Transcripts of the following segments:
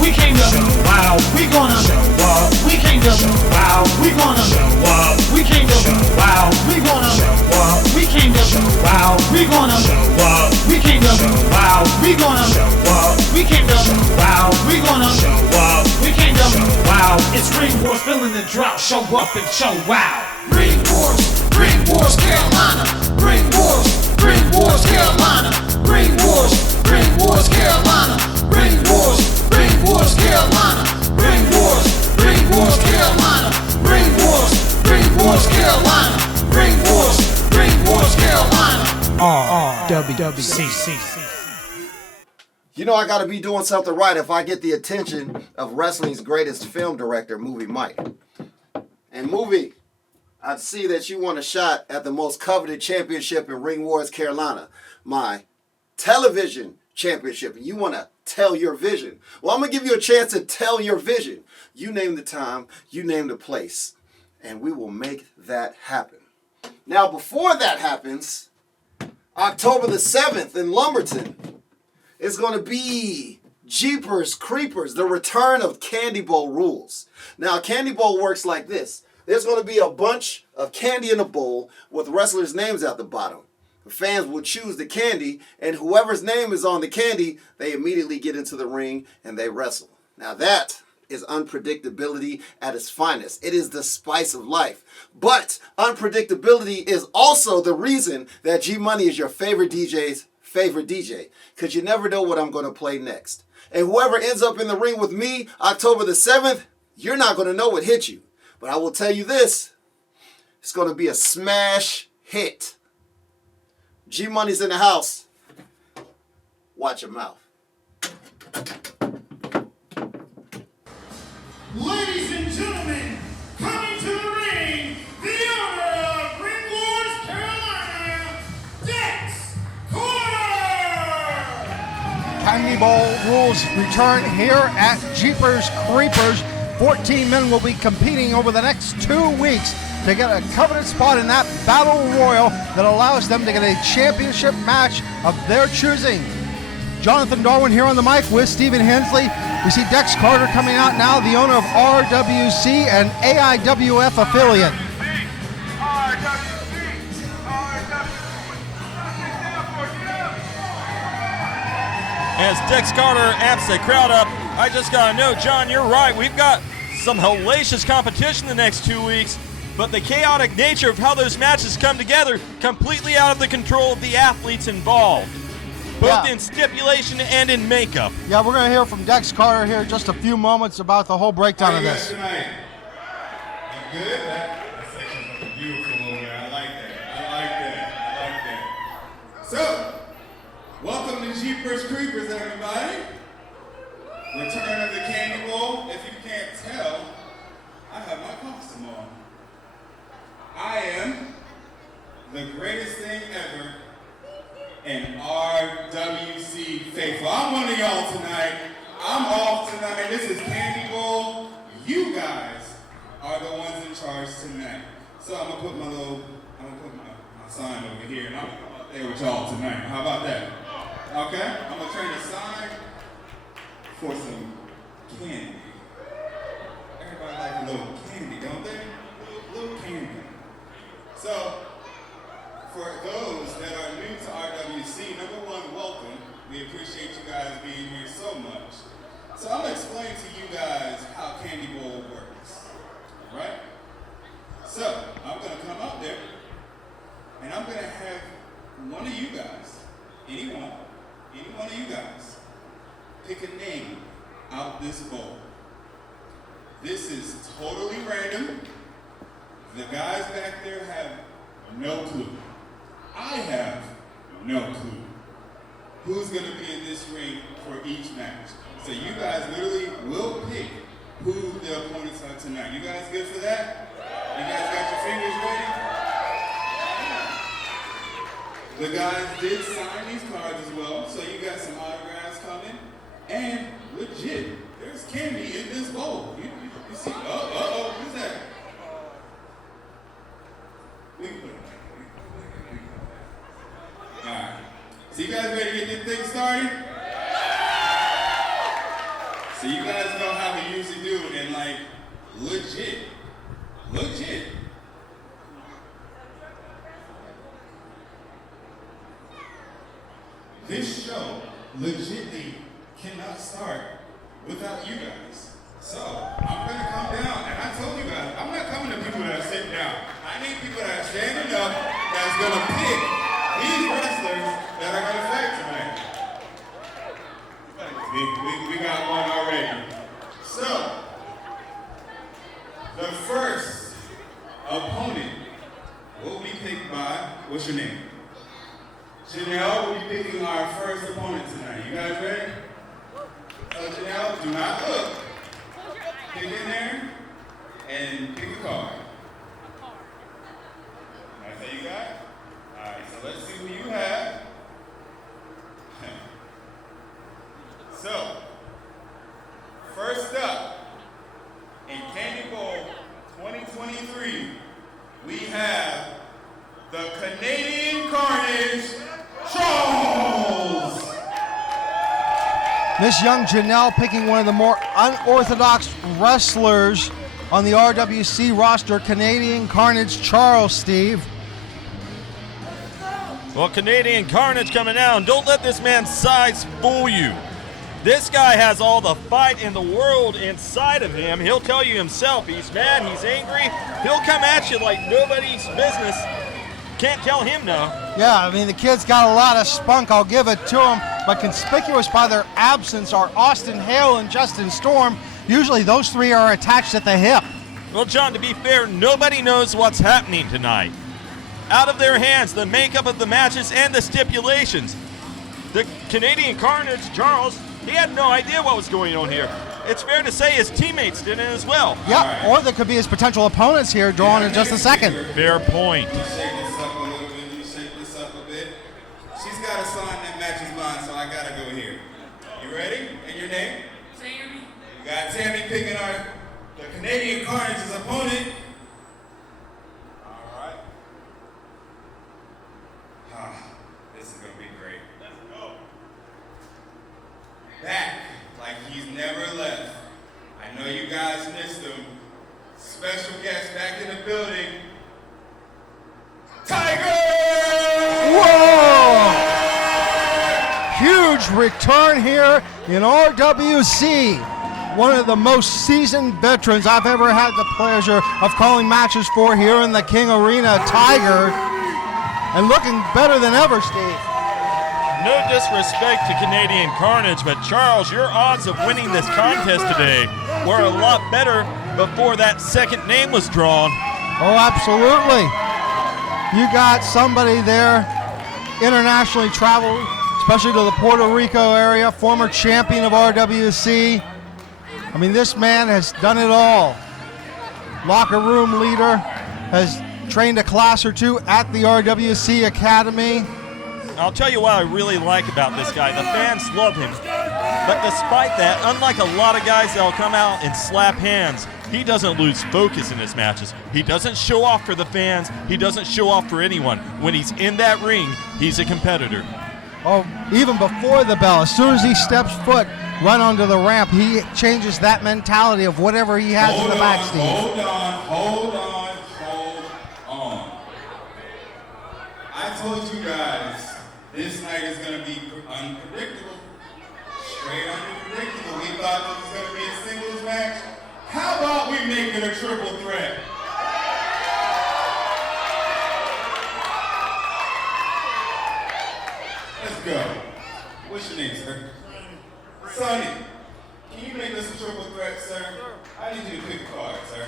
We came to show out. We gonna show up. We came to show out. We gonna show up. We came to show out. We gonna show up. We came to show out. We gonna show up. We came to show out. We gonna show up. We came to show out. We gonna show up. We came to show out. It's Ring Wars, filling the drought. Show up and show wow. Ring Wars, Carolina. Ring Wars, Carolina. Ring Wars, Carolina. Ring Wars, Carolina. Ring Wars, Carolina. Ring Wars, Carolina. Ring Wars, Carolina. RWC. You know I gotta be doing something right if I get the attention of wrestling's greatest film director, Movie Mike. And Movie, I see that you won a shot at the most coveted championship in Ring Wars Carolina, my television championship, and you want to tell your vision. Well, I'm going to give you a chance to tell your vision. You name the time, you name the place, and we will make that happen. Now, before that happens, October the 7th in Lumberton, it's going to be Jeepers Creepers, the return of Candy Bowl rules. Now, Candy Bowl works like this. There's going to be a bunch of candy in a bowl with wrestlers' names at the bottom. The fans will choose the candy, and whoever's name is on the candy, they immediately get into the ring and they wrestle. Now that is unpredictability at its finest. It is the spice of life. But unpredictability is also the reason that G Money is your favorite DJ's favorite DJ, because you never know what I'm going to play next. And whoever ends up in the ring with me October the 7th, you're not going to know what hit you. But I will tell you this, it's going to be a smash hit. G Money's in the house. Watch your mouth. Ladies and gentlemen, coming to the ring, the owner of Ring Wars Carolina, Dex Carter! Candy Bowl rules return here at Jeepers Creepers. 14 men will be competing over the next 2 weeks to get a coveted spot in that battle royal that allows them to get a championship match of their choosing. Jonathan Darwin here on the mic with Stephen Hensley. We see Dex Carter coming out now, the owner of RWC, an AIWF affiliate. As Dex Carter amps the crowd up, I just gotta know, John, you're right. We've got some hellacious competition the next 2 weeks, but the chaotic nature of how those matches come together completely out of the control of the athletes involved, both in stipulation and in makeup. Yeah, we're gonna hear from Dex Carter here in just a few moments about the whole breakdown of this. Tonight? You good? That section's looking beautiful over there. I like that. So, welcome to Jeepers Creepers, everybody. Return of the Candy Bowl. If you can't tell, I have my costume on. I am the greatest thing ever in RWC faithful. I'm one of y'all tonight. I'm off tonight. This is Candy Bowl. You guys are the ones in charge tonight. So I'm gonna put my sign over here, and I'm gonna come up there with y'all tonight. How about that? Okay? I'm gonna trade a sign for some candy. Everybody like a little candy, don't they? Little candy. So, for those that are new to RWC, number one, welcome. We appreciate you guys being here so much. So I'm gonna explain to you guys how Candy Bowl works, right? So, I'm gonna come up there, and I'm gonna have one of you guys, any one of you guys, pick a name out this bowl. This is totally random. The guys back there have no clue. I have no clue who's gonna be in this ring for each match. So you guys literally will pick who the opponents are tonight. You guys good for that? You guys got your fingers ready? The guys did sign these cards as well, so you got some autographs coming. And legit, there's candy in this bowl. You see, who's that? We can put it back. Alright. So you guys ready to get this thing started? So you guys know how we usually do it, and like, legit. This show legitly cannot start without you guys. So I'm gonna come down, and I told you guys, I'm not coming to people that are sitting down. I need people that are standing up that's gonna pick these wrestlers that are gonna fight tonight. We got one already. So, the first opponent will be picked by, what's your name? Janelle will be picking our first opponent tonight. You guys ready? So Janelle, do not look. Pick in there and pick a card. That's how you got it? Alright, so let's see who you have. So, first up, in Candy Bowl 2023, we have the Canadian Carnage, Charles! Miss Young Janelle picking one of the more unorthodox wrestlers on the RWC roster, Canadian Carnage Charles, Steve. Well, Canadian Carnage coming down. Don't let this man's size fool you. This guy has all the fight in the world inside of him. He'll tell you himself he's mad, he's angry. He'll come at you like nobody's business. Can't tell him no. Yeah, I mean, the kid's got a lot of spunk, I'll give it to him. But conspicuous by their absence are Austin Hale and Justin Storm. Usually those three are attached at the hip. Well, John, to be fair, nobody knows what's happening tonight. Out of their hands, the makeup of the matches and the stipulations. The Canadian Carnage, Charles, he had no idea what was going on here. It's fair to say his teammates didn't as well. Yeah, or there could be his potential opponents here drawn in just a second. Fair point. Shake this up a little bit. You shake this up a bit. She's got a sign that matches mine, so I gotta go here. You ready? And your name? Tammy. We got Tammy picking the Canadian Carnage's opponent. All right. This is gonna be great. Let's go. Back like he's never left. I know you guys missed him. Special guest back in the building. Tiger! Whoa! Huge return here in RWC. One of the most seasoned veterans I've ever had the pleasure of calling matches for here in the King Arena, Tiger. And looking better than ever, Steve. No disrespect to Canadian Carnage, but Charles, your odds of winning this contest today were a lot better before that second name was drawn. Oh, absolutely. You got somebody there, internationally traveled, especially to the Puerto Rico area, former champion of RWC. I mean, this man has done it all. Locker room leader, has trained a class or two at the RWC Academy. I'll tell you what I really like about this guy. The fans love him. But despite that, unlike a lot of guys that'll come out and slap hands, he doesn't lose focus in his matches. He doesn't show off for the fans. He doesn't show off for anyone. When he's in that ring, he's a competitor. Oh, even before the bell, as soon as he steps foot right onto the ramp, he changes that mentality of whatever he has in the backstage. Hold on. I told you guys this night is going to be unpredictable. Straight unpredictable. We thought this was going to be a singles match. How about we make it a triple threat? Let's go. What's your name, sir? Sonny. Can you make this a triple threat, sir? I need you to pick a card, sir.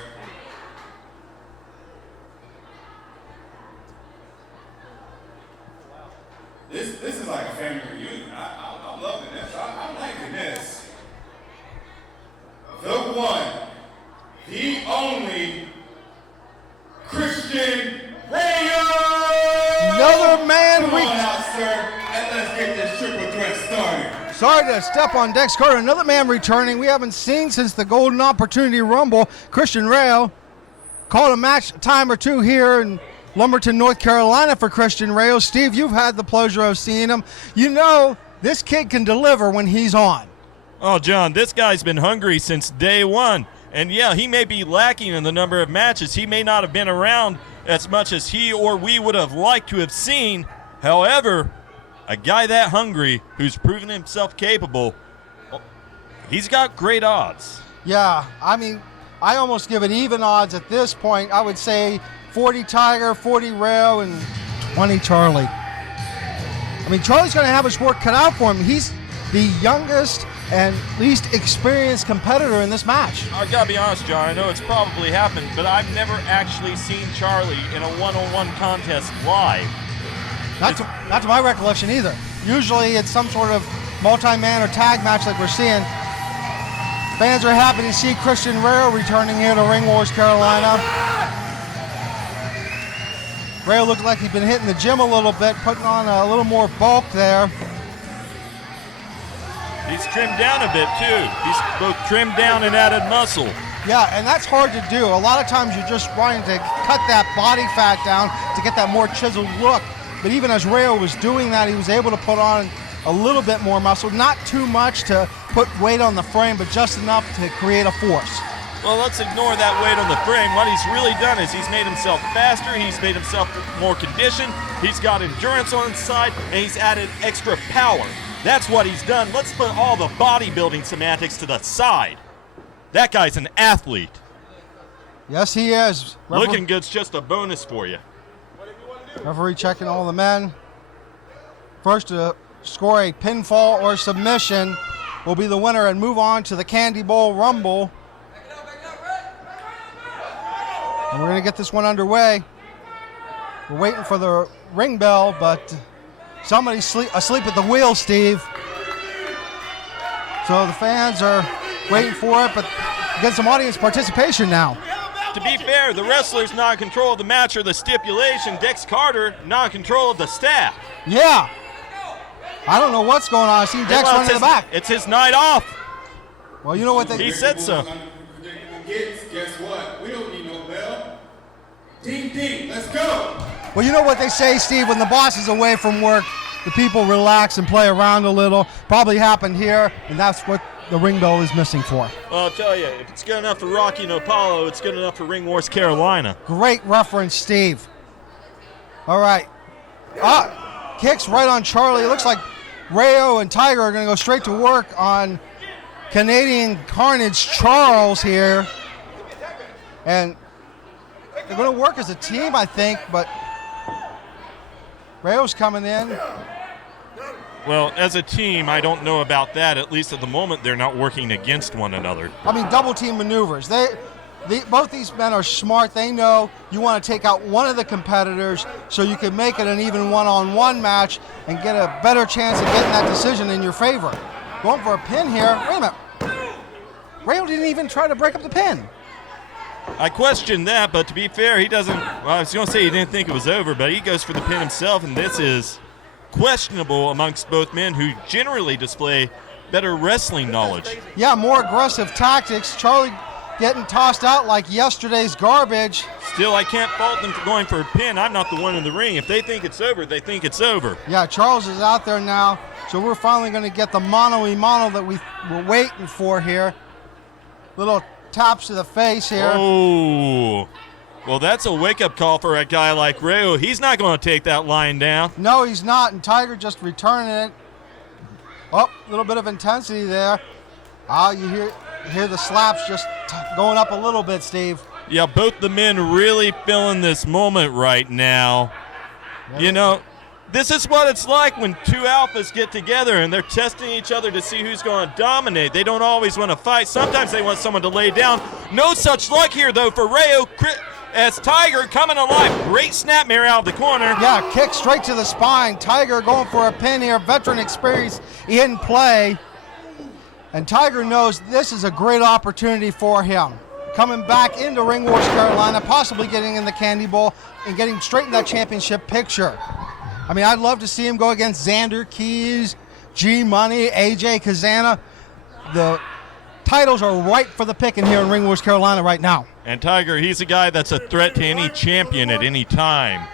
This is like a family reunion. I'm loving this. I'm liking this. The one, the only, Christian Rayo! Another man Come on out, sir, and let's get this triple threat started. Sorry to step on Dex Carter. Another man returning we haven't seen since the Golden Opportunity Rumble. Christian Rayo called a match a time or two here in Lumberton, North Carolina for Christian Rayo. Steve, you've had the pleasure of seeing him. You know, this kid can deliver when he's on. Oh, John, this guy's been hungry since day one. And, yeah, he may be lacking in the number of matches. He may not have been around as much as he or we would have liked to have seen. However, a guy that hungry who's proven himself capable, he's got great odds. Yeah, I mean, I almost give it even odds at this point. I would say 40 Tiger, 40 Rail, and 20 Charlie. I mean, Charlie's going to have his work cut out for him. He's the youngest and least experienced competitor in this match. I gotta be honest, John, I know it's probably happened, but I've never actually seen Charlie in a one-on-one contest live. Not to my recollection either. Usually it's some sort of multi-man or tag match like we're seeing. Fans are happy to see Christian Rail returning here to Ring Wars Carolina. Rail looked like he'd been hitting the gym a little bit, putting on a little more bulk there. He's trimmed down a bit, too. He's both trimmed down and added muscle. Yeah, and that's hard to do. A lot of times you're just trying to cut that body fat down to get that more chiseled look. But even as Rayo was doing that, he was able to put on a little bit more muscle. Not too much to put weight on the frame, but just enough to create a force. Well, let's ignore that weight on the frame. What he's really done is he's made himself faster. He's made himself more conditioned. He's got endurance on his side, and he's added extra power. That's what he's done. Let's put all the bodybuilding semantics to the side. That guy's an athlete. Yes, he is. Looking good's just a bonus for you. Referee checking all the men. First to score a pinfall or submission will be the winner and move on to the Candy Bowl Rumble. And we're going to get this one underway. We're waiting for the ring bell, but somebody's asleep at the wheel, Steve. So the fans are waiting for it, but get some audience participation now. To be fair, the wrestler's not in control of the match or the stipulation. Dex Carter not in control of the staff. Yeah. I don't know what's going on. I seen Dex running in the back. It's his night off. Well, you know what He said so. Guess what? We don't need no bell. Ding, ding, let's go. Well, you know what they say, Steve, when the boss is away from work, the people relax and play around a little. Probably happened here, and that's what the ring bell is missing for. Well, I'll tell you, if it's good enough for Rocky and Apollo, it's good enough for Ring Wars Carolina. Great reference, Steve. All right. Kicks right on Charlie. It looks like Rayo and Tiger are going to go straight to work on Canadian Carnage Charles here. And they're going to work as a team, I think, but Rayo's coming in. Well, as a team, I don't know about that. At least at the moment, they're not working against one another. I mean, double team maneuvers. Both these men are smart. They know you want to take out one of the competitors so you can make it an even one-on-one match and get a better chance of getting that decision in your favor. Going for a pin here. Wait a minute. Rayo didn't even try to break up the pin. I question that, but to be fair, he doesn't. Well, I was going to say he didn't think it was over, but he goes for the pin himself, and this is questionable amongst both men who generally display better wrestling knowledge. Yeah, more aggressive tactics. Charlie getting tossed out like yesterday's garbage. Still, I can't fault them for going for a pin. I'm not the one in the ring. If they think it's over, they think it's over. Yeah, Charles is out there now, so we're finally going to get the mano-a-mano that we were waiting for here. Little taps to the face here. Oh, well, that's a wake-up call for a guy like Rayo. He's not going to take that line down. No, he's not, and Tiger just returning it. Oh, a little bit of intensity there. You hear the slaps just going up a little bit, Steve. Yeah, both the men really feeling this moment right now. Yeah. You know, this is what it's like when two alphas get together and they're testing each other to see who's going to dominate. They don't always want to fight. Sometimes they want someone to lay down. No such luck here, though, for Rayo. As Tiger coming alive. Great snapmare out of the corner. Yeah, kick straight to the spine. Tiger going for a pin here. Veteran experience in play. And Tiger knows this is a great opportunity for him. Coming back into Ring Wars Carolina, possibly getting in the Candy Bowl and getting straight in that championship picture. I mean, I'd love to see him go against Xander Keys, G-Money, AJ Kazana. The titles are ripe for the picking here in Ring Wars Carolina right now. And Tiger, he's a guy that's a threat to any champion at any time.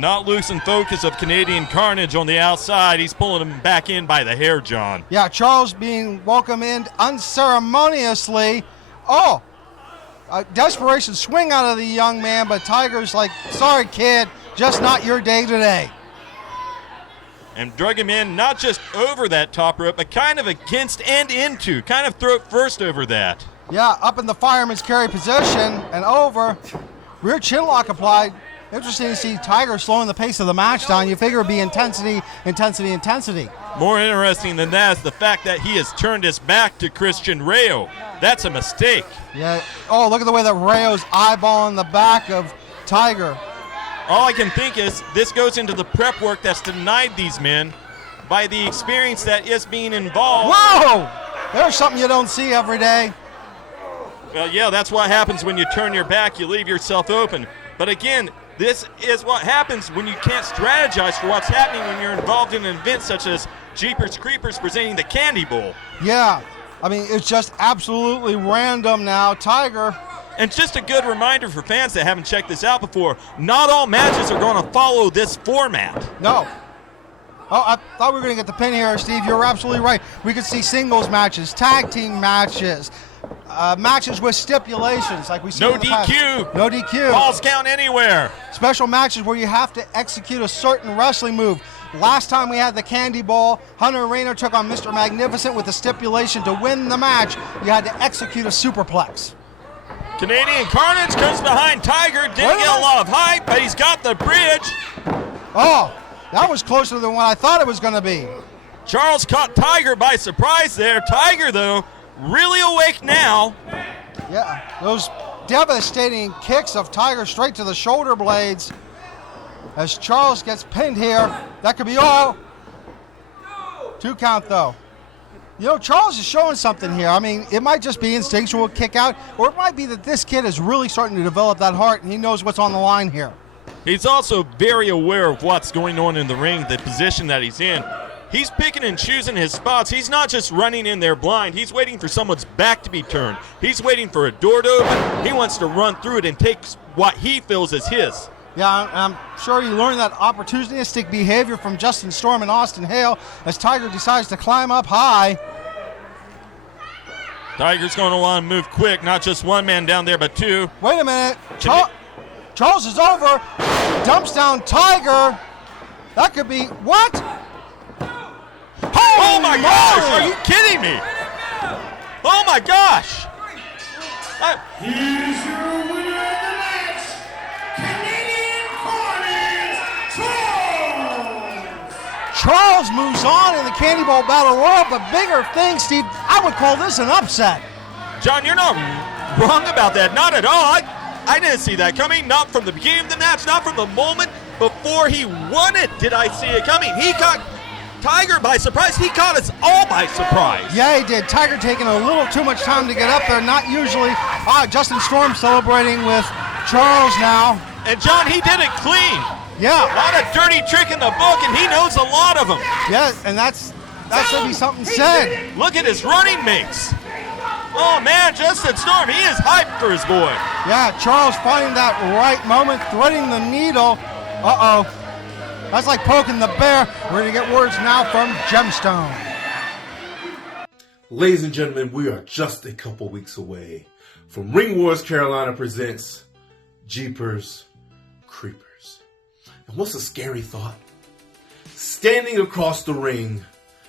not losing focus of Canadian Carnage on the outside. He's pulling him back in by the hair, John. Yeah, Charles being welcomed in unceremoniously. Oh, a desperation swing out of the young man, but Tiger's like, sorry, kid, just not your day today. And drug him in, not just over that top rope, but kind of against and into. Kind of throat first over that. Yeah, up in the fireman's carry position and over. Rear chin lock applied. Interesting to see Tiger slowing the pace of the match down. You figure it'd be intensity, intensity, intensity. More interesting than that is the fact that he has turned his back to Christian Rayo. That's a mistake. Yeah. Oh, look at the way that Rayo's eyeballing the back of Tiger. All I can think is this goes into the prep work that's denied these men by the experience that is being involved. Whoa! There's something you don't see every day. Well, yeah, that's what happens when you turn your back. You leave yourself open. But again, this is what happens when you can't strategize for what's happening when you're involved in an event such as Jeepers Creepers presenting the Candy Bowl. Yeah. I mean, it's just absolutely random now. Tiger. And just a good reminder for fans that haven't checked this out before, not all matches are going to follow this format. No. Oh, I thought we were going to get the pin here, Steve. You're absolutely right. We could see singles matches, tag team matches, matches with stipulations like we see No in the past. DQ. No DQ. Balls count anywhere. Special matches where you have to execute a certain wrestling move. Last time we had the Candy Bowl, Hunter Rayner took on Mr. Magnificent with the stipulation to win the match, you had to execute a superplex. Canadian Carnage comes behind Tiger. Didn't get a lot of hype, but he's got the bridge. Oh, that was closer than what I thought it was going to be. Charles caught Tiger by surprise there. Tiger, though, really awake now. Yeah, those devastating kicks of Tiger straight to the shoulder blades. As Charles gets pinned here, that could be all. 2 count, though. You know, Charles is showing something here. I mean, it might just be instinctual kick out, or it might be that this kid is really starting to develop that heart, and he knows what's on the line here. He's also very aware of what's going on in the ring, the position that he's in. He's picking and choosing his spots. He's not just running in there blind. He's waiting for someone's back to be turned. He's waiting for a door to open. He wants to run through it and take what he feels is his. Yeah, I'm sure you learned that opportunistic behavior from Justin Storm and Austin Hale as Tiger decides to climb up high. Tiger's going to want to move quick, not just one man down there, but 2. Wait a minute. Charles is over. Dumps down Tiger. That could be what? Oh my gosh! Are you kidding me? Oh my gosh! Here's your winner of the match, Canadian Carnage, Charles moves on in the Candy Bowl Battle Royal, but bigger things, Steve. I would call this an upset. John, you're not wrong about that. Not at all. I didn't see that coming. Not from the beginning of the match. Not from the moment before he won it did I see it coming. He caught Tiger by surprise. He caught us all by surprise. Yeah, he did. Tiger taking a little too much time to get up there. Not usually. Justin Storm celebrating with Charles now. And John, he did it clean. Yeah. Not a dirty trick in the book, and he knows a lot of them. Yeah, and that's should be something said. Look at his running mates. Oh man, Justin Storm, he is hyped for his boy. Yeah, Charles finding that right moment, threading the needle. Uh-oh. That's like poking the bear. We're going to get words now from Gemstone. Ladies and gentlemen, we are just a couple weeks away from Ring Wars Carolina presents Jeepers Creepers. And what's a scary thought? Standing across the ring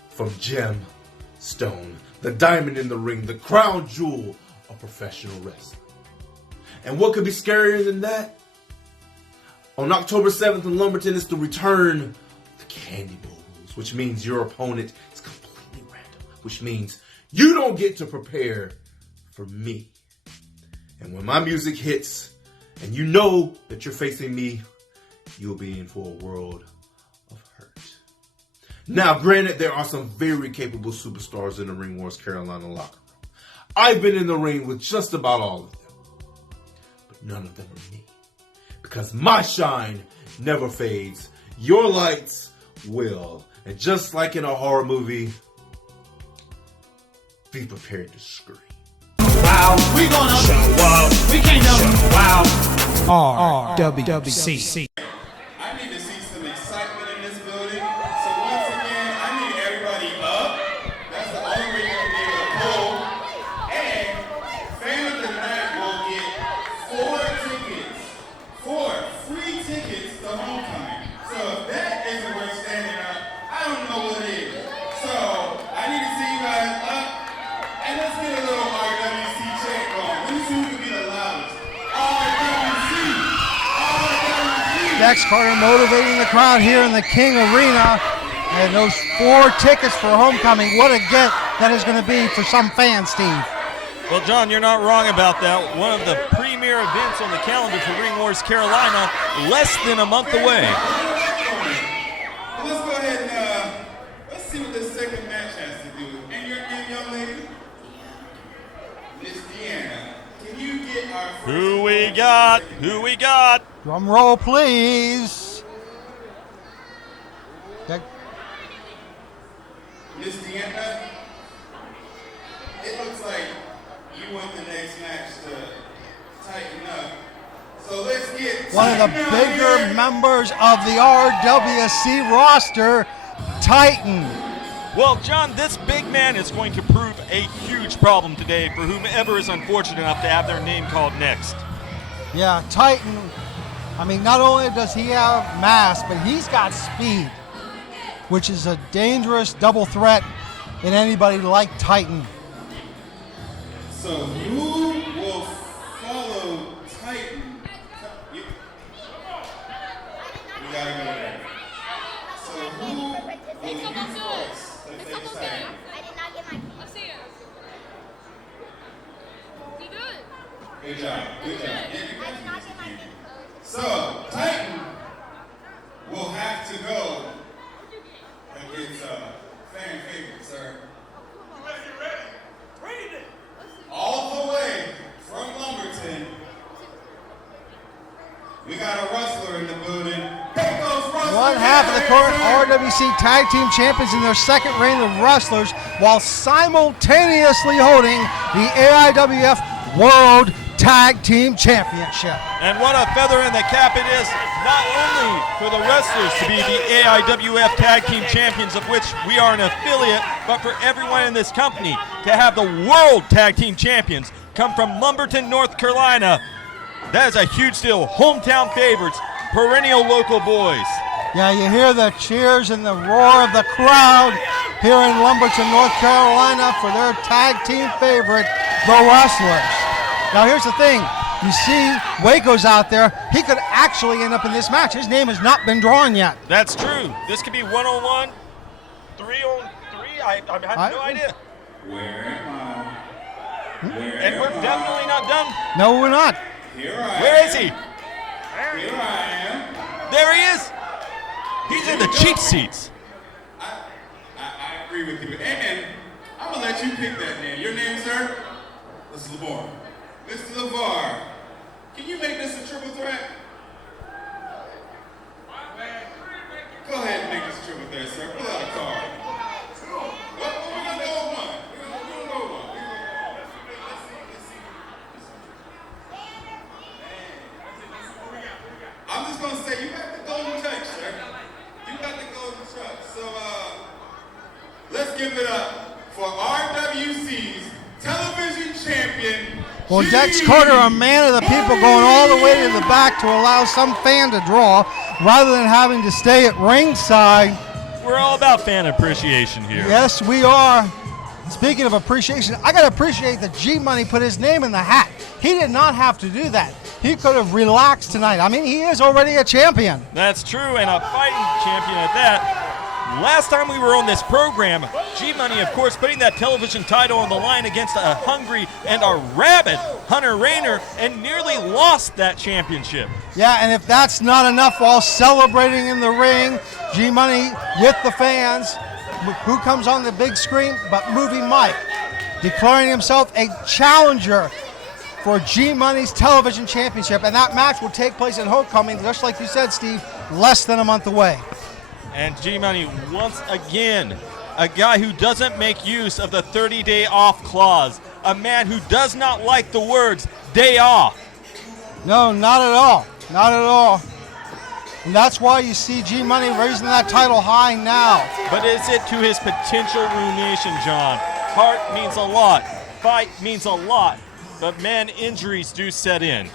from Gemstone, the diamond in the ring, the crown jewel of professional wrestling. And what could be scarier than that? On October 7th in Lumberton is the return of the Candy Bowl rules, which means your opponent is completely random, which means you don't get to prepare for me. And when my music hits and you know that you're facing me, you'll be in for a world of hurt. Now, granted, there are some very capable superstars in the Ring Wars Carolina locker room. I've been in the ring with just about all of them, but none of them are me. Because my shine never fades. Your lights will. And just like in a horror movie, be prepared to scream. wow, we gonna show up, we came to show wow. RWC. I need to Dex Carter motivating the crowd here in the King Arena. And those 4 tickets for homecoming, what a get that is going to be for some fans, Steve. Well, John, you're not wrong about that. One of the premier events on the calendar for Ring Wars Carolina, less than a month away. Let's go ahead and let's see what this second match has to do. And your name, young lady? Miss Deanna. Can you get our first... Who we got? Who we got? Drum roll, please. Miss Deanna, it looks like you want the next match to tighten up. So let's get one of the bigger members of the RWC roster, Titan. Well, John, this big man is going to prove a huge problem today for whomever is unfortunate enough to have their name called next. Yeah, Titan, I mean, not only does he have mass, but he's got speed, which is a dangerous double threat in anybody like Titan. So who will follow Titan? You gotta go there. So who will you first to face Titan? I did not get my key. Let's see it. You good? Good job. Good job. I did not get my key. So Titan will have to go against fan favorite, sir. All the way from Lumberton, we got a wrestler in the building. One half of the current RWC Tag Team Champions in their second reign of wrestlers, while simultaneously holding the AIWF World Tag Team Championship. And what a feather in the cap it is, not only for the wrestlers to be the AIWF Tag Team Champions, of which we are an affiliate, but for everyone in this company to have the World Tag Team Champions come from Lumberton, North Carolina. That is a huge deal. Hometown favorites, perennial local boys. Yeah, you hear the cheers and the roar of the crowd here in Lumberton, North Carolina for their tag team favorite, the Wrestlers. Now here's the thing, you see Waco's out there, he could actually end up in this match. His name has not been drawn yet. That's true. This could be 1-on-1, 3-on-3, I have no idea. Where am I? And we're definitely not done. No, we're not. Here I am. Where is he? Here I am. There he is. He's in the cheap seats. I agree with you. And I'm going to let you pick that name. Your name, sir? Mr. LeVar. Mr. LeVar, can you make this a triple threat? Go ahead and make this a triple threat, sir. Pull out a card. Well, we're going to go with one. We're going to go with one. Let's see. I'm just going to say, you got the golden touch, sir. You got the golden touch. So, let's give it up for RWC's television champion. Well, Dex Carter, a man of the people, going all the way to the back to allow some fan to draw rather than having to stay at ringside. We're all about fan appreciation here. Yes, we are. Speaking of appreciation, I got to appreciate that G-Money put his name in the hat. He did not have to do that. He could have relaxed tonight. I mean, he is already a champion. That's true, and a fighting champion at that. Last time we were on this program, G-Money, of course, putting that television title on the line against a hungry and a rabid Hunter Rainer, and nearly lost that championship. Yeah, and if that's not enough, while celebrating in the ring, G-Money with the fans, who comes on the big screen but Movie Mike, declaring himself a challenger for G-Money's television championship, and that match will take place at Homecoming, just like you said, Steve, less than a month away. And G-Money, once again, a guy who doesn't make use of the 30-day off clause, a man who does not like the words day off. No, not at all. Not at all. And that's why you see G-Money raising that title high now. But is it to his potential ruination, John? Heart means a lot. Fight means a lot. But man, injuries do set in.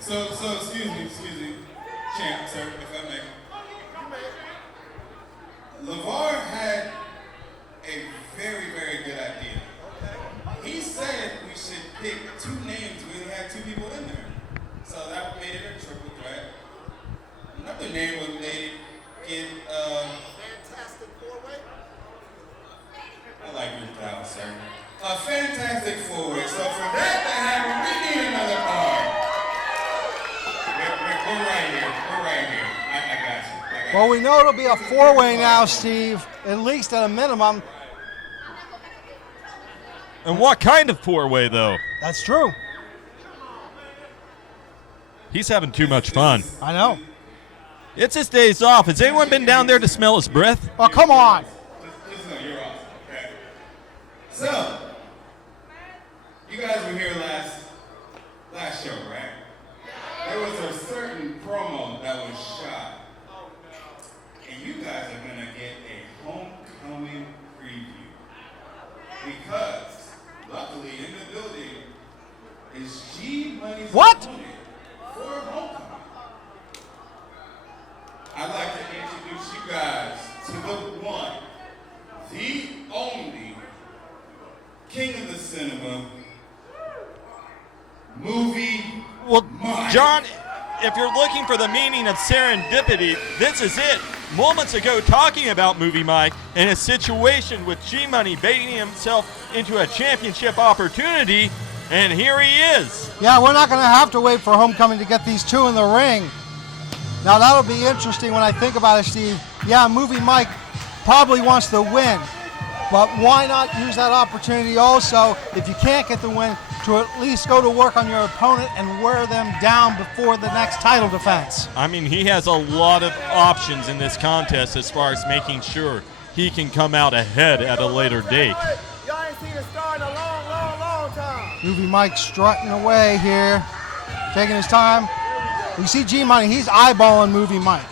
So excuse me, champ, sir, if I may. LeVar had a very, very good idea. He said we should pick two names. We only had two people in there. So that made it a triple Well, we know it'll be a four-way now, Steve, at least at a minimum. And what kind of four-way, though? That's true. He's having too much fun. I know. It's his days off. Has anyone been down there to smell his breath? Oh, come on. Listen, you're awesome, okay? So, you guys were here last show, right? There was a certain promo that was shot. And you guys are gonna get a homecoming preview. Because, luckily, in the building is G Money's What? opponent for homecoming. I'd like to introduce you guys to the one, the only king of the cinema, movie Well, Mike. John, if you're looking for the meaning of serendipity, this is it. Moments ago, talking about Movie Mike and his situation with G-Money baiting himself into a championship opportunity, and here he is. Yeah, we're not going to have to wait for homecoming to get these two in the ring. Now, that'll be interesting when I think about it, Steve. Yeah, Movie Mike probably wants to win, but why not use that opportunity also, if you can't get the win, to at least go to work on your opponent and wear them down before the next title defense? I mean, he has a lot of options in this contest as far as making sure he can come out ahead at a later date. Y'all ain't seen a star in a long time. Movie Mike strutting away here, taking his time. You see G-Money, he's eyeballing Movie Mike.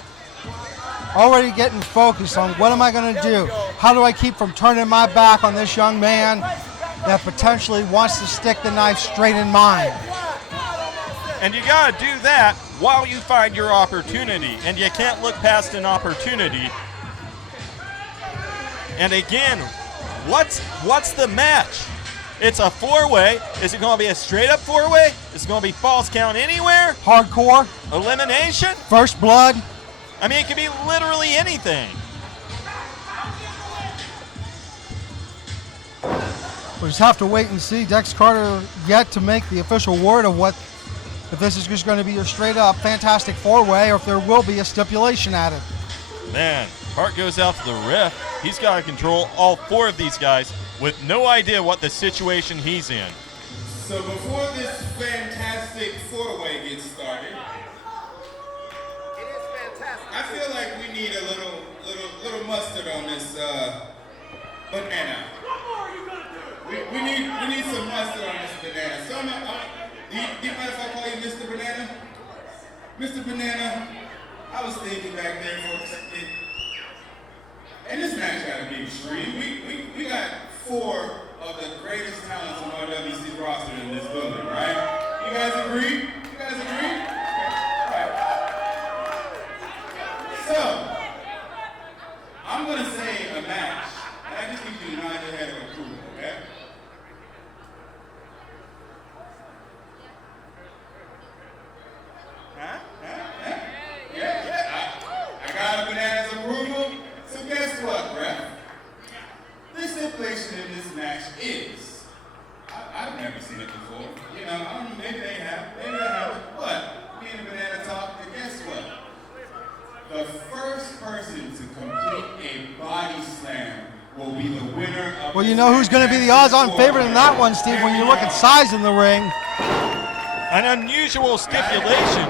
Already getting focused on what am I going to do? How do I keep from turning my back on this young man that potentially wants to stick the knife straight in mine? And you got to do that while you find your opportunity. And you can't look past an opportunity. And again, what's the match? It's a four-way. Is it going to be a straight-up four-way? Is it going to be false count anywhere? Hardcore, Elimination? first blood. I mean, it could be literally anything. We'll just have to wait and see. Dex Carter yet to make the official word of what, if this is just going to be a straight-up fantastic four-way or if there will be a stipulation added. Man, heart goes out to the ref. He's got to control all four of these guys with no idea what the situation he's in. So before this fantastic four-way gets started, It is fantastic. I feel like we need a little mustard on this banana. We need some mustard on this banana. So do you mind if I call you Mr. Banana? Mr. Banana, I was thinking back there for a second. And this match gotta be extreme. We got four of the greatest talents on our WC roster in this building, right? You guys agree? You guys agree? Okay. Right. So, I'm gonna say a match, and I just need you to nod your head of approval, okay? Huh? Yeah. I got a banana's approval. So guess what, ref? The stipulation in this match is, I've never seen it before. You know, I don't know, maybe they have, maybe they haven't. But me and the banana talk, and guess what? The first person to complete a body slam will be the winner of. Well, you know who's going to be the odds-on favorite in that one, Steve, when you look at size in the ring. An unusual stipulation.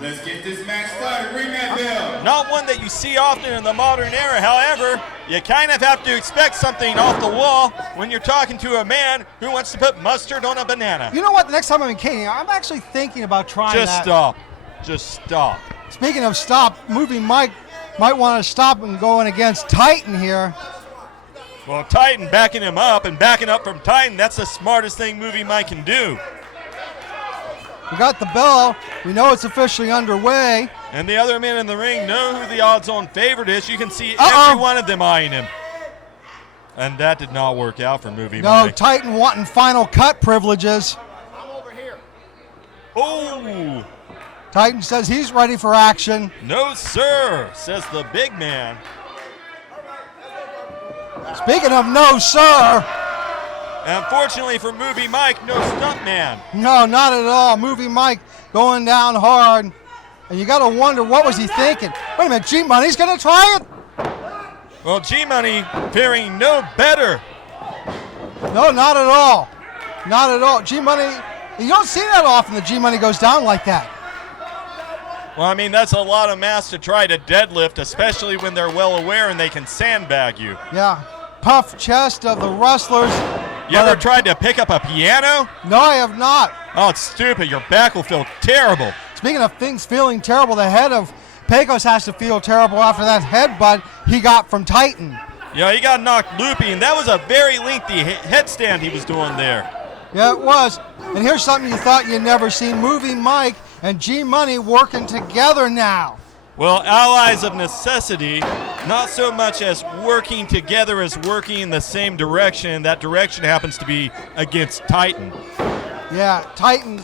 Let's get this match started. Ring that bell. Not one that you see often in the modern era. However, you kind of have to expect something off the wall when you're talking to a man who wants to put mustard on a banana. You know what? The next time I'm in Katy, I'm actually thinking about trying Just that. stop. Just stop. Speaking of stop, Movie Mike might want to stop and going against Titan here. Well, Titan backing him up and backing up from Titan, that's the smartest thing Movie Mike can do. We got the bell. We know it's officially underway. And the other men in the ring know who the odds-on favorite is. You can see Uh-oh. every one of them eyeing him. And that did not work out for Movie No, Mike. Titan wanting final cut privileges. I'm over here. Oh, Titan says he's ready for action. no sir, says the big man. Speaking of no, sir. Unfortunately for Movie Mike, no stuntman. No, not at all. Movie Mike going down hard. And you got to wonder, what was he thinking? Wait a minute, G-Money's going to try it? Well, G-Money faring no better. No, not at all. Not at all. G-Money, you don't see that often that G-Money goes down like that. Well, I mean, that's a lot of mass to try to deadlift, especially when they're well aware and they can sandbag you. Yeah. Puff chest of the wrestlers. You ever tried to pick up a piano? No, I have not. Oh, it's stupid. Your back will feel terrible. Speaking of things feeling terrible, the head of Pecos has to feel terrible after that headbutt he got from Titan. Yeah, he got knocked loopy, and that was a very lengthy headstand he was doing there. Yeah, it was. And here's something you thought you'd never seen. Moving Mike and G-Money working together now. Well, allies of necessity, not so much as working together as working in the same direction. That direction happens to be against Titan. Yeah, Titan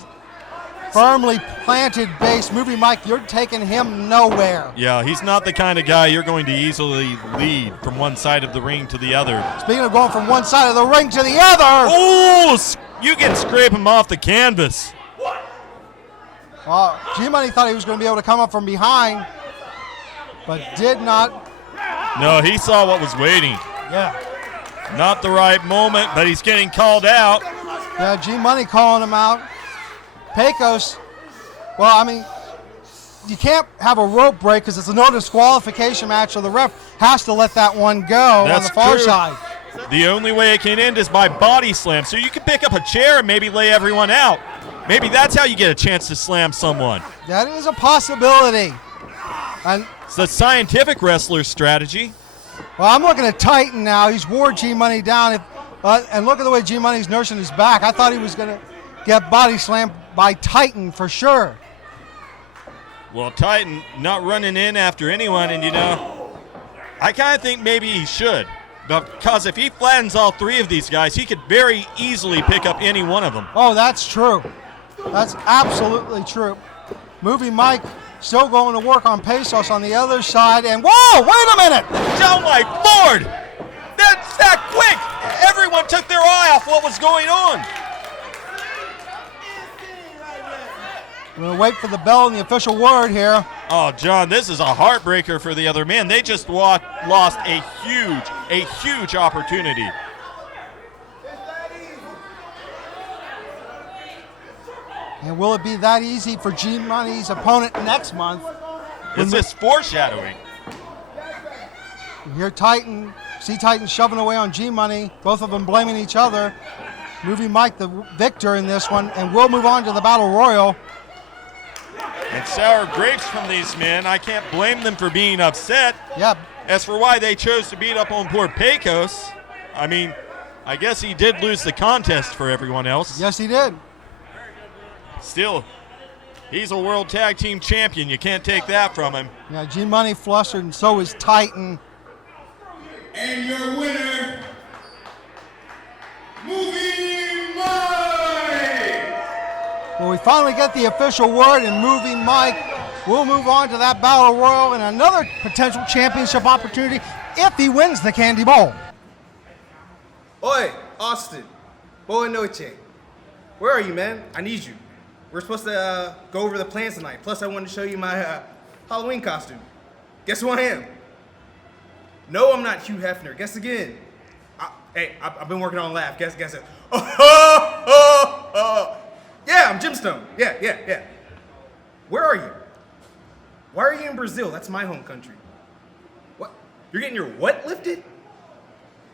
firmly planted base. Moving Mike, you're taking him nowhere. Yeah, he's not the kind of guy you're going to easily lead from one side of the ring to the other. Speaking of going from one side of the ring to the other. Oh, you can scrape him off the canvas. G-Money thought he was going to be able to come up from behind, but did not. No, he saw what was waiting. Yeah. Not the right moment, but he's getting called out. Yeah, G-Money calling him out. Pecos, well, I mean, you can't have a rope break because it's a no disqualification match, so the ref has to let that one go. That's on the far true. side. The only way it can end is by body slam. So you can pick up a chair and maybe lay everyone out. Maybe that's how you get a chance to slam someone. That is a possibility. And it's the scientific wrestler's strategy. well, I'm looking at Titan now. He's wore G-Money down. And look at the way G-Money's nursing his back. I thought he was going to get body slammed by Titan for sure. Well, Titan not running in after anyone, and I kind of think maybe he should. Because if he flattens all three of these guys, he could very easily pick up any one of them. Oh, that's true. That's absolutely true. Moving Mike still going to work on Pesos on the other side. And whoa, wait a minute. Oh, my Lord. That's that quick. Everyone took their eye off what was going on. We're going to wait for the bell and the official word here. Oh, John, this is a heartbreaker for the other man. They just lost a huge opportunity. And will it be that easy for G-Money's opponent next month? It's just foreshadowing. You hear Titan, see Titan shoving away on G-Money, both of them blaming each other. Moving Mike the victor in this one, and we'll move on to the Battle Royal. And sour grapes from these men. I can't blame them for being upset. Yep. As for why they chose to beat up on poor Pecos, I mean, I guess he did lose the contest for everyone else. Yes, he did. Still, he's a world tag team champion. You can't take that from him. Yeah, G-Money flustered, and so is Titan. And your winner, Moving Mike! Well, we finally get the official word, and Moving Mike will move on to that Battle Royal and another potential championship opportunity if he wins the Candy Bowl. Oi, Austin. Boa noche. Where are you, man? I need you. We're supposed to go over the plans tonight. Plus, I wanted to show you my Halloween costume. Guess who I am? No, I'm not Hugh Hefner. Guess again. I've been working on laugh. Guess it. Yeah, I'm Jim Stone. Yeah. Where are you? Why are you in Brazil? That's my home country. What? You're getting your what lifted?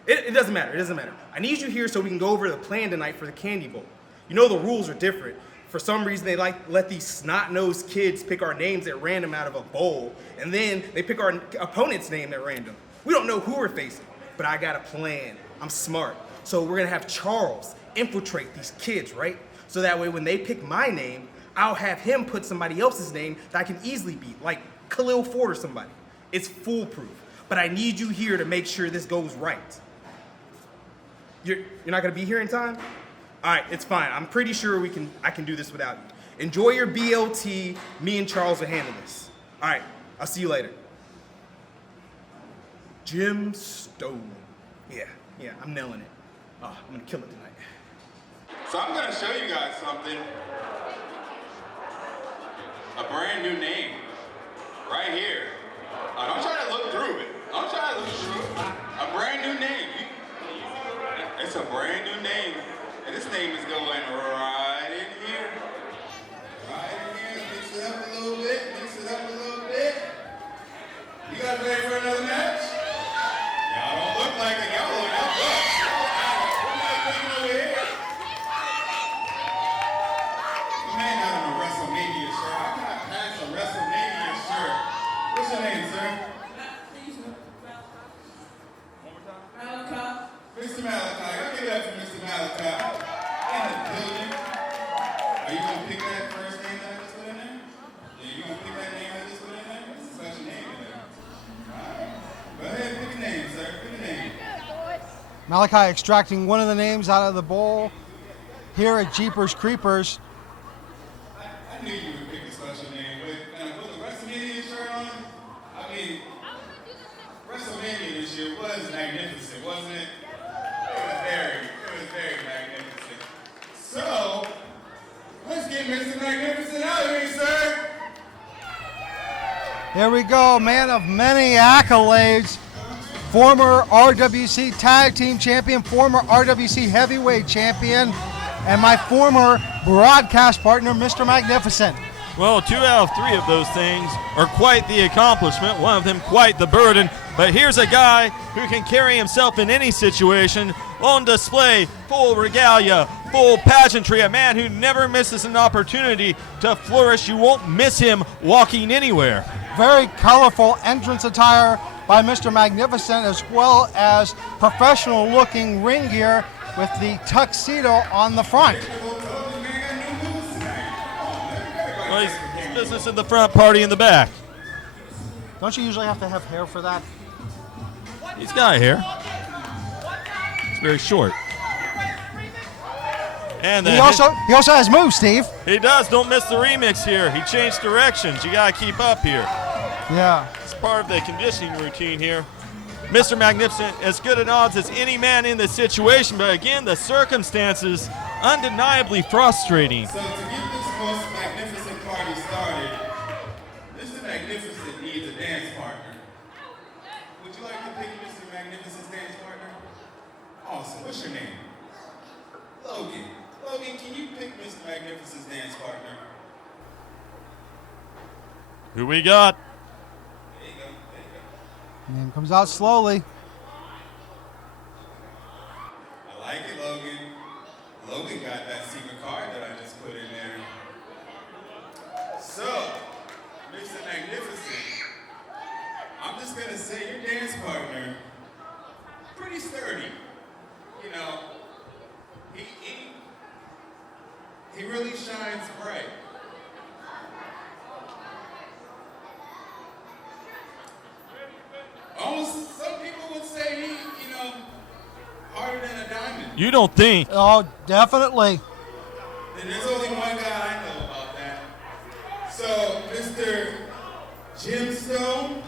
It doesn't matter. It doesn't matter. I need you here so we can go over the plan tonight for the Candy Bowl. You know the rules are different. For some reason, they let these snot-nosed kids pick our names at random out of a bowl, and then they pick our opponent's name at random. We don't know who we're facing, but I got a plan. I'm smart. So we're gonna have Charles infiltrate these kids, right? So that way when they pick my name, I'll have him put somebody else's name that I can easily beat, like Khalil Ford or somebody. It's foolproof, but I need you here to make sure this goes right. You're not gonna be here in time? All right, it's fine. I'm pretty sure I can do this without you. Enjoy your BLT. Me and Charles will handle this. All right, I'll see you later. Jim Stone. Yeah, I'm nailing it. Oh, I'm gonna kill it tonight. So I'm gonna show you guys something. A brand new name. Right here. Don't try to look through it. Don't try to look through it. A brand new name. It's a brand new name. And this name is going right in here. Right in here. Mix it up a little bit. Mix it up a little bit. You guys ready for another match? Y'all don't look like it. Y'all look up. What am I putting over here? You may not have a WrestleMania shirt. I cannot pass a WrestleMania shirt. What's your name, sir? Malachi. Mr. Malachi. I'll give it up for Mr. Malachi. In the building. Are you going to pick that first name that I just put in there? Yeah, you going to pick that name I just put in there? It's a special name in there. All right. Go ahead, pick a name, sir. Pick a name. Malachi extracting one of the names out of the bowl here at Jeepers Creepers. I knew you would pick a special name. With a WrestleMania shirt on, I mean, WrestleMania this year was magnificent, wasn't it? It was very magnificent. So, let's get Mr. Magnificent out of here, sir. Here we go, man of many accolades. Former RWC Tag Team Champion, former RWC Heavyweight Champion, and my former broadcast partner, Mr. Magnificent. Well, 2 out of 3 of those things are quite the accomplishment, one of them quite the burden. But here's a guy who can carry himself in any situation, on display, full regalia, full pageantry, a man who never misses an opportunity to flourish. You won't miss him walking anywhere. Very colorful entrance attire by Mr. Magnificent, as well as professional-looking ring gear with the tuxedo on the front. Well, he's business in the front, party in the back. Don't you usually have to have hair for that? He's got hair. It's very short. And He also has moves, Steve. He does. Don't miss the remix here. He changed directions. You got to keep up here. Yeah. It's part of the conditioning routine here. Mr. Magnificent, as good at odds as any man in this situation, but again, the circumstances undeniably frustrating. So to get this most magnificent party started, Mr. Magnificent needs a dance partner. Would you like to pick Mr. Magnificent's dance partner? Awesome. What's your name? Logan. Logan, can you pick Mr. Magnificent's dance partner? Who we got? There you go. There you go. Name comes out slowly. I like it, Logan. Logan got that secret card that I just put in there. So, Mr. Magnificent, I'm just gonna say your dance partner, pretty sturdy. You know, he really shines bright. Almost, some people would say he, harder than a diamond. You don't think? Oh, definitely. And there's only one guy I know about that. So, Mr. Gemstone,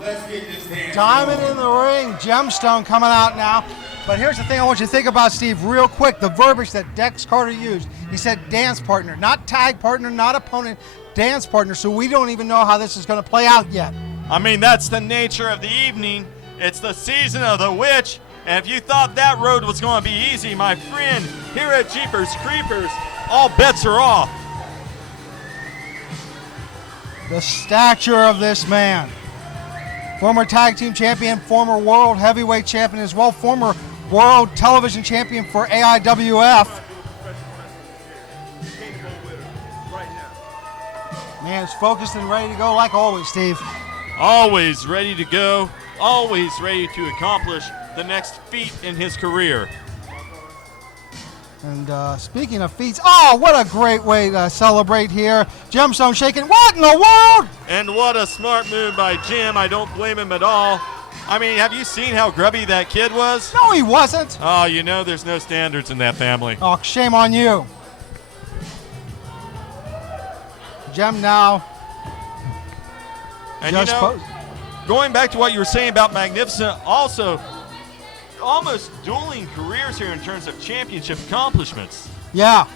let's get this dance Diamond going. in the ring, Gemstone coming out now. But here's the thing I want you to think about, Steve, real quick. The verbiage that Dex Carter used. He said dance partner, not tag partner, not opponent, dance partner. So we don't even know how this is going to play out yet. I mean, that's the nature of the evening. It's the season of the witch. And if you thought that road was going to be easy, my friend, here at Jeepers Creepers, all bets are off. The stature of this man. Former tag team champion, former world heavyweight champion as well, former world television champion for AIWF. Man, it's focused and ready to go like always, Steve. Always ready to go, always ready to accomplish the next feat in his career. And speaking of feats, oh, what a great way to celebrate here. Gemstone shaking. What in the world? And what a smart move by Jim. I don't blame him at all. I mean, have you seen how grubby that kid was? No, he wasn't. Oh, you know there's no standards in that family. Oh, shame on you. Gem now. And just going back to what you were saying about Magnificent, also almost dueling careers here in terms of championship accomplishments. Yeah.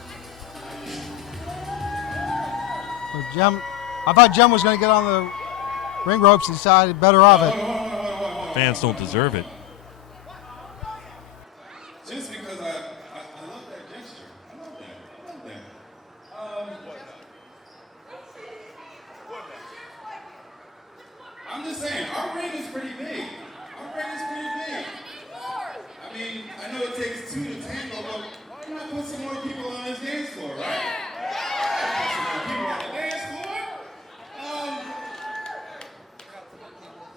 So Gem, I thought Gem was going to get on the Ring ropes decided better of it. Fans don't deserve it. Just because I love that gesture. I love that. I'm just saying, our ring is pretty big. I mean, I know it takes two to tango, but why not put some more people on this dance floor, right? Put some more people on the dance floor.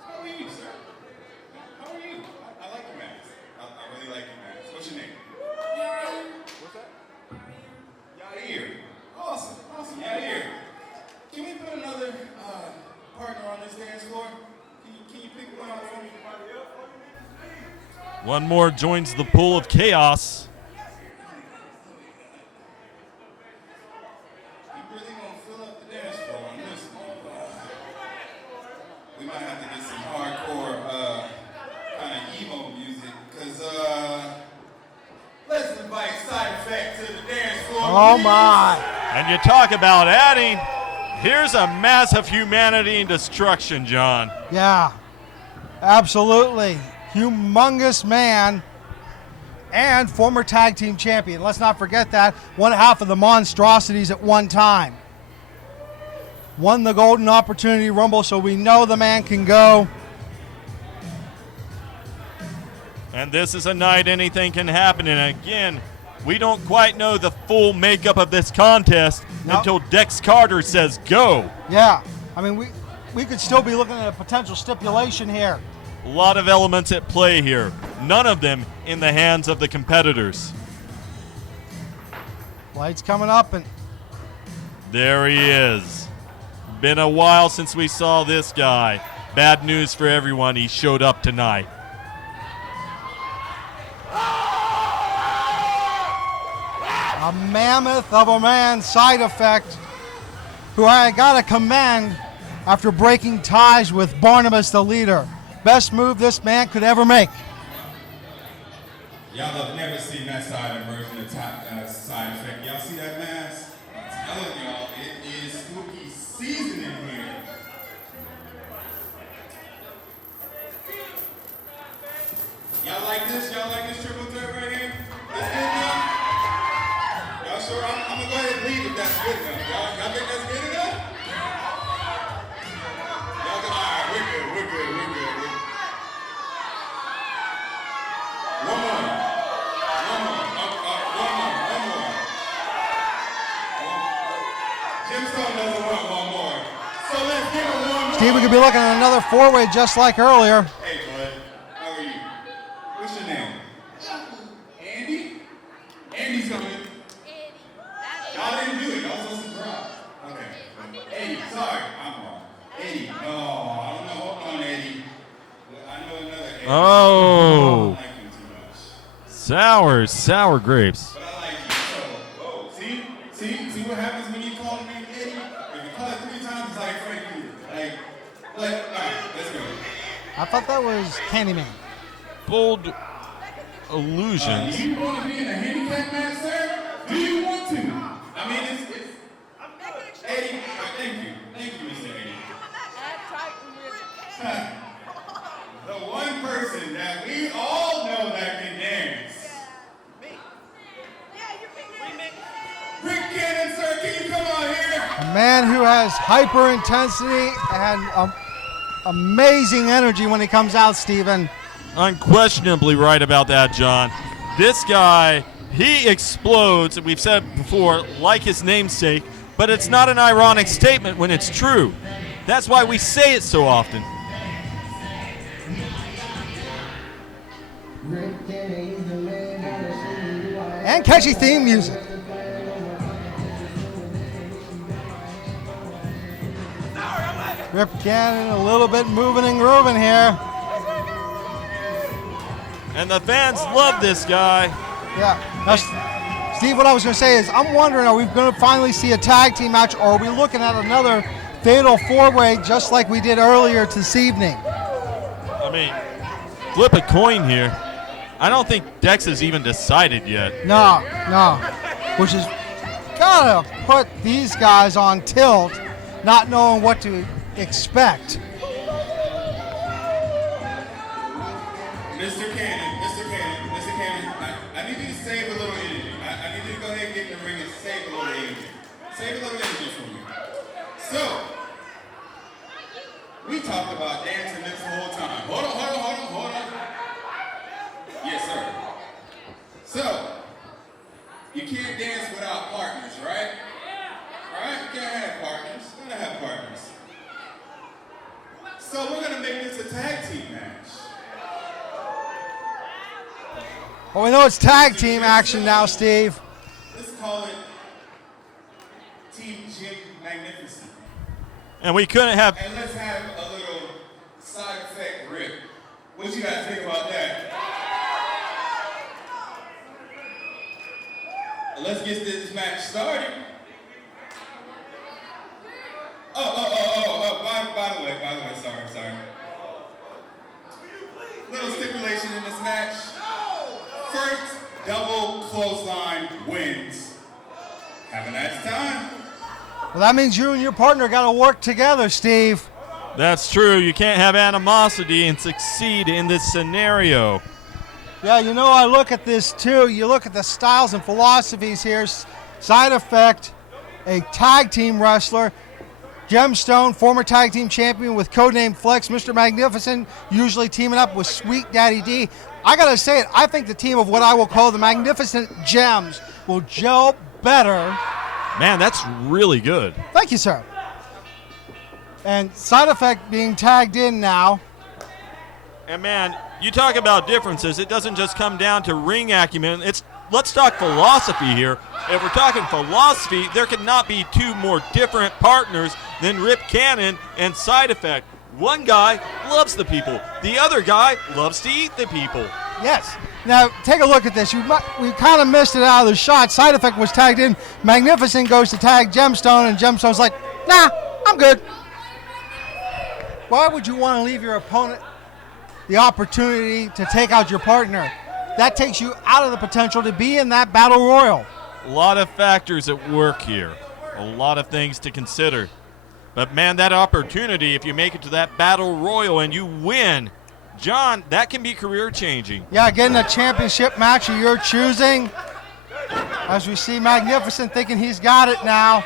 How are you, sir? How are you? I like your mask. I really like your mask. What's your name? What's that? Yair. Awesome. Yair. Can we put another partner on this dance floor? Can you pick one out for me? One more joins the pool of chaos. You really gonna fill up the dance floor on this one? We might have to get some hardcore kind of emo music, cause let's invite Side Effect to the dance floor. Oh please. my. And you talk about adding. Here's a mass of humanity and destruction, John. Yeah, absolutely. Humongous man and former tag team champion. Let's not forget that. One half of the monstrosities at one time. Won the Golden Opportunity Rumble, so we know the man can go. And this is a night anything can happen. And again, we don't quite know the full makeup of this contest until Dex Carter says go. Yeah, I mean, we could still be looking at a potential stipulation here. A lot of elements at play here. None of them in the hands of the competitors. Lights coming up, and There he is. Been a while since we saw this guy. Bad news for everyone. He showed up tonight. a mammoth of a man, Side Effect, who I got to commend after breaking ties with Barnabas the leader. Best move this man could ever make. Y'all have never seen that side version of Side Effect. Y'all see that mask? I'm telling y'all, it is spooky season in here. Y'all like this? Y'all like this triple threat right here? It's good enough? Y'all sure? I'm gonna go ahead and leave if that's good enough. Y'all think that's good enough? Y'all go, all right, we're good. One more. Gemstone doesn't want one more. So let's give him one more. Steve, we could be looking at another four-way just like earlier. Hey, bud. How are you? What's your name? Andy? Andy's coming. Y'all didn't do it. Y'all was supposed to drop. Okay. Eddie, sorry. I'm wrong. Eddie. No, I don't know. Hold on, Eddie. I know another Eddie. Oh. I don't like him too much. Sour grapes. But I like you. So, whoa. See what happens when you call me Eddie? If you call it 3 times, it's like Frank Peter. All right, let's go. I thought that was Candyman. Bold illusions. Do you want to be in a handicap match, sir? Do you want to? I mean, it's Eddie. Thank you, Mr. Eddie. The one person that we all know that can dance. Rick Cannon, sir, can you come on here? A man who has hyper intensity and amazing energy when he comes out, Steven. Unquestionably right about that, John. This guy, he explodes, and we've said it before, like his namesake, but it's not an ironic statement when it's true. That's why we say it so often. And catchy theme music. Rip Cannon a little bit moving and grooving here. And the fans love this guy. Yeah. Now, Steve, what I was going to say is I'm wondering, are we going to finally see a tag team match, or are we looking at another fatal four-way just like we did earlier this evening? I mean, flip a coin here. I don't think Dex has even decided yet. No. Which is got to put these guys on tilt, not knowing what to expect. Mr. Cannon, I need you to save a little energy. I need you to go ahead and get in the ring and save a little energy. Save a little energy for me. So, we talked about dancing this whole time. Hold on. Yes, sir. So, you can't dance without partners, right? Right? You can't have partners. You gotta have partners. So we're gonna make this a tag team match. Well, we know it's tag team action now, Steve. Let's call it Team Jim Magnificent. And we couldn't have. And let's have a little side effect rip. What you guys think about that? Let's get this match started. By the way, sorry. Little stipulation in this match. First double clothesline wins. Have a nice time. Well, that means you and your partner got to work together, Steve. That's true. You can't have animosity and succeed in this scenario. Yeah, you know, I look at this too. You look at the styles and philosophies here. Side Effect, a tag team wrestler. Gemstone, former tag team champion with codename Flex. Mr. Magnificent, usually teaming up with Sweet Daddy D. I got to say it, I think the team of what I will call the Magnificent Gems will gel better. Man, that's really good. Thank you, sir. And Side Effect being tagged in now. And man, you talk about differences. It doesn't just come down to ring acumen. Let's talk philosophy here. If we're talking philosophy, there could not be two more different partners than Rip Cannon and Side Effect. One guy loves the people. The other guy loves to eat the people. Yes. Now, take a look at this. We kind of missed it out of the shot. Side Effect was tagged in. Magnificent goes to tag Gemstone, and Gemstone's like, nah, I'm good. Why would you want to leave your opponent the opportunity to take out your partner? That takes you out of the potential to be in that battle royal. A lot of factors at work here. A lot of things to consider. But man, that opportunity, if you make it to that battle royal and you win, John, that can be career changing. Yeah, getting a championship match of your choosing. As we see Magnificent thinking he's got it now.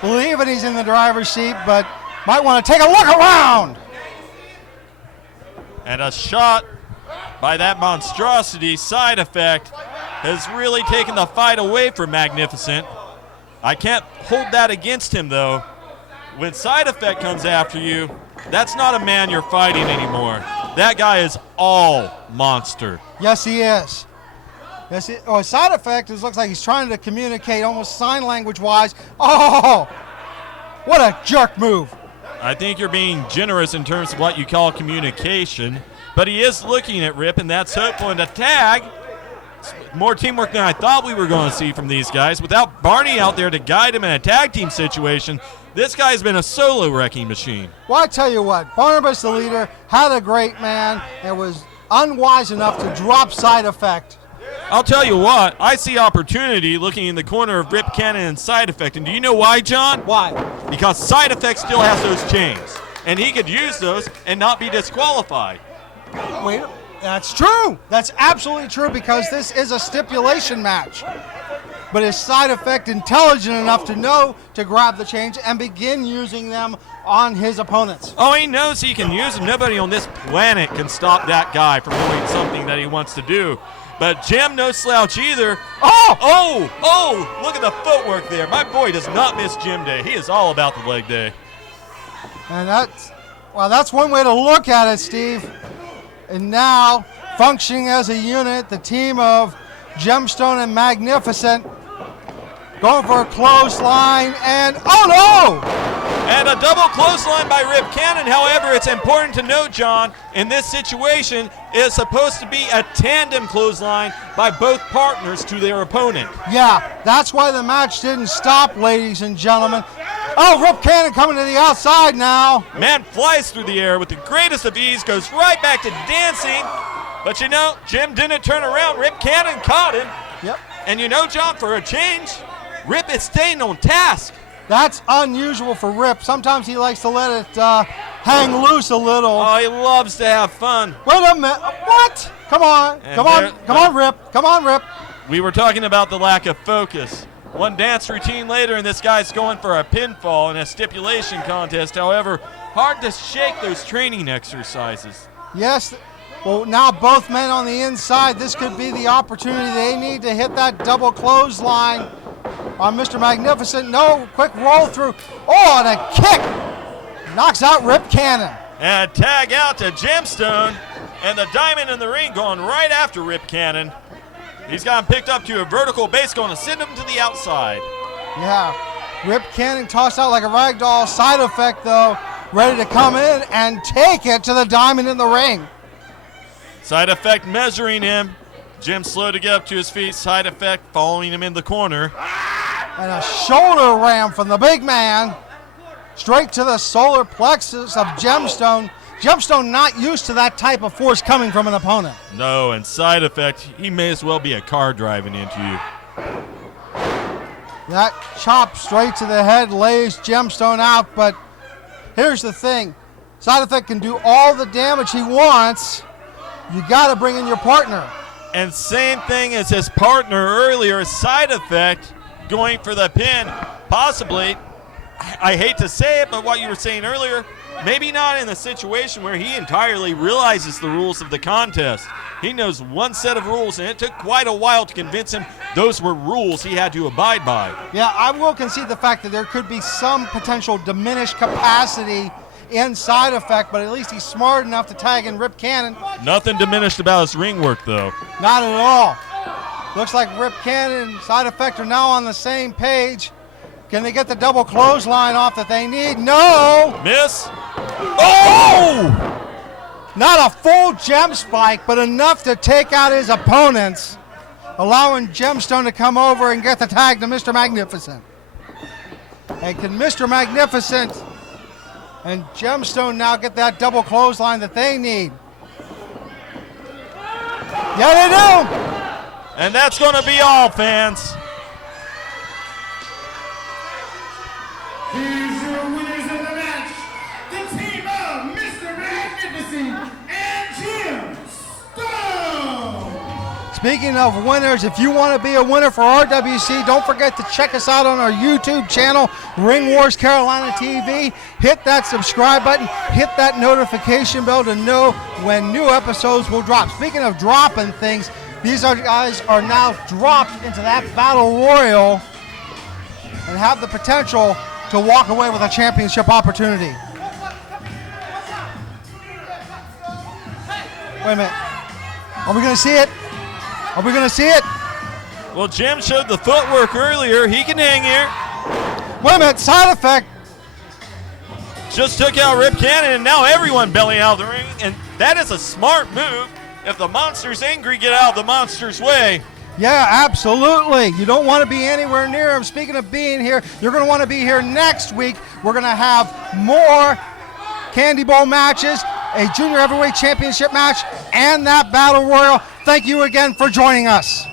Believing he's in the driver's seat, but might want to take a look around. And a shot by that monstrosity. Side Effect has really taken the fight away from Magnificent. I can't hold that against him, though. When Side Effect comes after you, that's not a man you're fighting anymore. That guy is all monster. Yes, he is. Yes, Side Effect looks like he's trying to communicate almost sign language-wise. Oh, what a jerk move. I think you're being generous in terms of what you call communication. But he is looking at Rip, and that's hopeful. And a tag. More teamwork than I thought we were going to see from these guys. Without Barney out there to guide him in a tag team situation, this guy's been a solo wrecking machine. Well, I tell you what, Barnabas, the leader, had a great man and was unwise enough to drop Side Effect. I'll tell you what, I see opportunity looking in the corner of Rip Cannon and Side Effect. And do you know why, John? Why? Because Side Effect still has those chains. And he could use those and not be disqualified. Wait, that's true. That's absolutely true because this is a stipulation match. But is Side Effect intelligent enough to know to grab the chains and begin using them on his opponents? Oh, he knows he can use them. Nobody on this planet can stop that guy from doing something that he wants to do. But Jim, no slouch either. Oh, look at the footwork there. My boy does not miss gym day. He is all about the leg day. And that's one way to look at it, Steve. And now, functioning as a unit, the team of Gemstone and Magnificent going for a clothesline, and oh no! And a double clothesline by Rip Cannon. However, it's important to note, John, in this situation, it's supposed to be a tandem clothesline by both partners to their opponent. Yeah, that's why the match didn't stop, ladies and gentlemen. Oh, Rip Cannon coming to the outside now. Man flies through the air with the greatest of ease, goes right back to dancing. But you know, Jim didn't turn around. Rip Cannon caught him. Yep. And you know, John, for a change, Rip is staying on task. That's unusual for Rip. Sometimes he likes to let it hang loose a little. Oh, he loves to have fun. Wait a minute. What? Come on. And Come on. there- Come on, Rip. Come on, Rip. We were talking about the lack of focus. One dance routine later, and this guy's going for a pinfall in a stipulation contest. However, hard to shake those training exercises. Yes. Well, now both men on the inside. This could be the opportunity they need to hit that double clothesline on Mr. Magnificent. No, quick roll through. Oh, and a kick. Knocks out Rip Cannon. And tag out to Gemstone, and the Diamond in the Ring going right after Rip Cannon. He's got him picked up to a vertical base, going to send him to the outside. Yeah. Rip Cannon tossed out like a rag doll. Side Effect, though, ready to come in and take it to the Diamond in the Ring. Side Effect measuring him. Jim slow to get up to his feet. Side Effect following him in the corner. And a shoulder ram from the big man. Straight to the solar plexus of Gemstone. Gemstone not used to that type of force coming from an opponent. No, and Side Effect, he may as well be a car driving into you. That chop straight to the head lays Gemstone out, but here's the thing. Side Effect can do all the damage he wants. You got to bring in your partner. And same thing as his partner earlier, Side Effect going for the pin. Possibly, I hate to say it, but what you were saying earlier, maybe not in a situation where he entirely realizes the rules of the contest. He knows one set of rules, and it took quite a while to convince him those were rules he had to abide by. Yeah, I will concede the fact that there could be some potential diminished capacity in Side Effect, but at least he's smart enough to tag in Rip Cannon. Nothing diminished about his ring work, though. Not at all. Looks like Rip Cannon and Side Effect are now on the same page. Can they get the double clothesline off that they need? No! Miss. Oh! Not a full gem spike, but enough to take out his opponents, allowing Gemstone to come over and get the tag to Mr. Magnificent. And can Mr. Magnificent and Gemstone now get that double clothesline that they need? Yeah, they do! And that's going to be all, fans. Here's your winners of the match, the team of Mr. Magnificent and Jim Stone. Speaking of winners, if you want to be a winner for RWC, don't forget to check us out on our YouTube channel, Ring Wars Carolina TV. Hit that subscribe button, hit that notification bell to know when new episodes will drop. Speaking of dropping things, these guys are now dropped into that Battle Royal and have the potential to walk away with a championship opportunity. Wait a minute. Are we going to see it? Are we going to see it? Well, Jim showed the footwork earlier. He can hang here. Wait a minute. Side Effect. Just took out Rip Cannon, and now everyone belly out of the ring. And that is a smart move. If the monster's angry, get out of the monster's way. Yeah, absolutely. You don't want to be anywhere near him. Speaking of being here, you're going to want to be here next week. We're going to have more Candy Bowl matches, a Junior Heavyweight Championship match, and that Battle Royal. Thank you again for joining us.